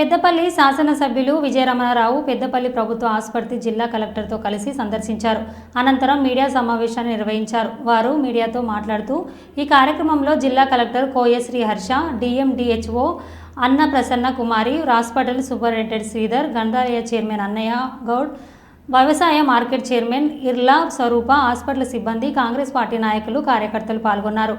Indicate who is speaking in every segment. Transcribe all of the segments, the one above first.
Speaker 1: పెద్దపల్లి శాసనసభ్యులు విజయరమణారావు పెద్దపల్లి ప్రభుత్వ ఆసుపత్రి జిల్లా కలెక్టర్తో కలిసి సందర్శించారు. అనంతరం మీడియా సమావేశాన్ని నిర్వహించారు. వారు మీడియాతో మాట్లాడుతూ ఈ కార్యక్రమంలో జిల్లా collector Koyashree Harsha DMHO Anna Prasanna Kumari hospital superintendent Sridhar గంధాలయ chairman Annayya Goud వ్యవసాయ market chairman Irla Swaroopa hospital సిబ్బంది కాంగ్రెస్ పార్టీ నాయకులు కార్యకర్తలు పాల్గొన్నారు.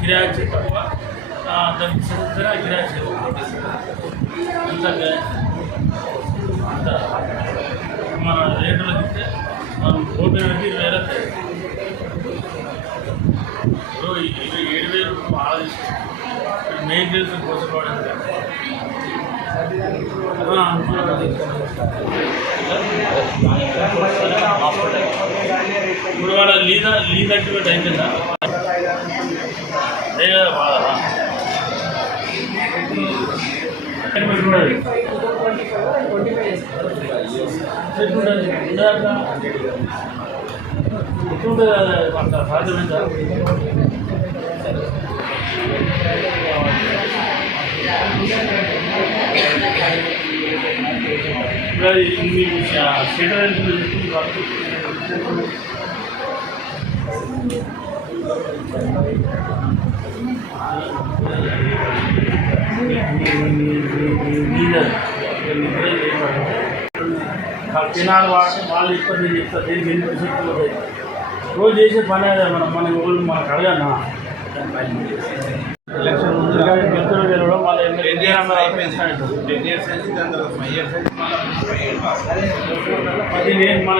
Speaker 2: గిరాకీ చెప్తావా దానికి సరిగ్గా గిరాకీ అంత అంత మన రేటులకు ఇస్తే మనం కోటి పెట్టి వేరే ఇరవై ఏడు వేలు బాగా చేసిన కోసం ఇప్పుడు వాళ్ళ లీజ్ లీజ్ యాక్టివేట్ అయిందా అదే కదా బాధ ఎట్లుంటుంది అంత సాధ్యమైందా ఇప్పుడు అది మీకు తినాలి వాటి వాళ్ళు ఇస్తారు నేను చెప్తాను దేనికి ఎన్ని రిసెప్ట్లు రోజు చేసే పని అదే మనం మన ఊళ్ళు మనకు అడగన్నా ఎలక్షన్ ముందు గెలుతుడు గెలవడం వాళ్ళ
Speaker 3: టెన్ ఇయర్స్ అయింది దాని తర్వాత ఫైవ్ ఇయర్స్
Speaker 2: అది నేను మన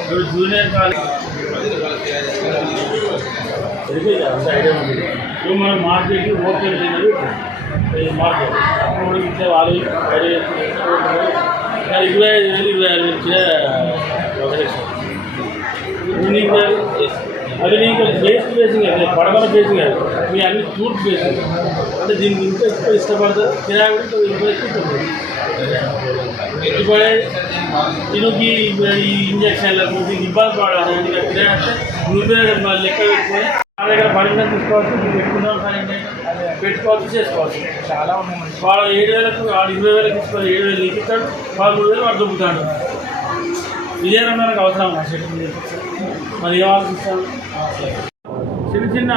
Speaker 2: ఇప్పుడు జూనియర్ కాలేజ్ అంత ఐడియా ఉంది. ఇప్పుడు మనం మార్కెట్ ఓకే మార్కెట్. అప్పుడు ఇచ్చే వాళ్ళు ఇరవై ఐదు వేలు ఇరవై ఐదు వేలు ఇచ్చే ఒక లక్షం. ఇప్పుడు నీకు అది నీకు బేస్ బేసింగ్ అది పడమల బేసింగ్ అది మీ అన్ని తూర్పు బేసింగ్ అంటే దీనికి ఇంకా ఎక్కువ ఇష్టపడతారు? కూడా ఇంకా ఎక్కువ పెట్టుబడి దీనికి ఈ ఇంజక్షన్లకు దీనికి ఇబ్బంది పడాలి. కిరాయి అంటే నువ్వే మళ్ళీ లెక్క పెట్టుకొని నా దగ్గర పర్మిషన్ తీసుకోవచ్చు నువ్వు పెట్టుకున్నావు కానీ పెట్టుకోవచ్చు చేసుకోవచ్చు
Speaker 3: చాలా ఉన్నాయి
Speaker 2: వాడు ఏడు వేలకు వాడు ఇరవై వేలకు ఇస్తారు ఏడు వేలు నీకు ఇస్తాడు. వాడు మూడు వేలు వాడు దొబ్బుతాడు. విజయనగరానికి అవసరం మా మరి ఏం చిన్న చిన్న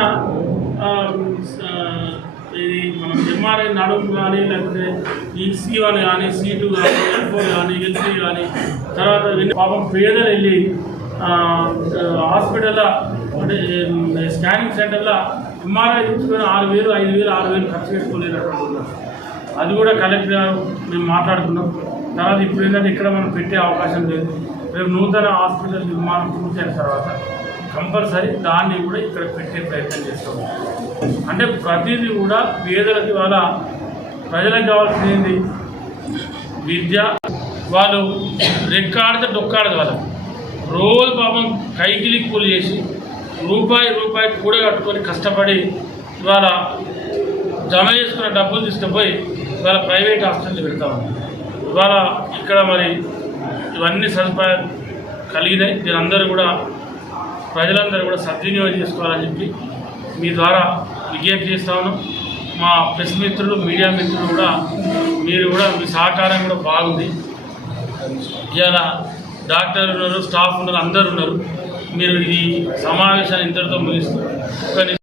Speaker 2: ఇది మనం ఎంఆర్ఐ నడుము కానీ లేకపోతే ఈసీ సి కానీ సీటు కానీ ఎల్ఫోర్ కానీ ఎల్సీ కానీ తర్వాత పాపం పేదలు వెళ్ళి హాస్పిటల్లో అంటే స్కానింగ్ సెంటర్లో ఎంఆర్ఐ తీసుకొని ఆరు వేలు ఐదు వేలు ఆరు వేలు ఖర్చు పెట్టుకోలేనటువంటి అది కూడా కలెక్టర్ గారు మేము మాట్లాడుకున్నాం. తర్వాత ఇప్పుడు ఏంటంటే ఇక్కడ మనం పెట్టే అవకాశం లేదు. రేపు నూతన హాస్పిటల్ నిర్మాణం పూర్తయిన తర్వాత కంపల్సరీ దాన్ని కూడా ఇక్కడ పెట్టే ప్రయత్నం చేస్తాం. అంటే ప్రతిదీ కూడా పేదలకి వాళ్ళ ప్రజలకు కావాల్సింది విద్య వాళ్ళు రెక్కాడితే డొక్కాడదు వాళ్ళ. రోజు పాపం కైకిలి కూలి చేసి రూపాయి రూపాయి కూడా కట్టుకొని కష్టపడి ఇవాళ జమ చేసుకున్న డబ్బులు తీసుకుపోయి ఇవాళ ప్రైవేట్ హాస్పిటల్ పెడతా ఉన్నాం ఇవాళ ఇక్కడ మరి ఇవన్నీ సదుపాయాలు కలిగినాయి దీనందరూ కూడా ప్రజలందరూ కూడా సద్వినియోగం చేసుకోవాలని చెప్పి మీ ద్వారా విజ్ఞప్తి చేస్తా ఉన్నాం. మా ప్రెస్ మిత్రులు మీడియా మిత్రులు కూడా మీరు కూడా మీ సహకారం కూడా బాగుంది. ఇలా డాక్టర్ ఉన్నారు స్టాఫ్ ఉన్నారు అందరు ఉన్నారు. మీరు ఈ సమావేశాన్ని ఇంతటితో ముగిస్తారు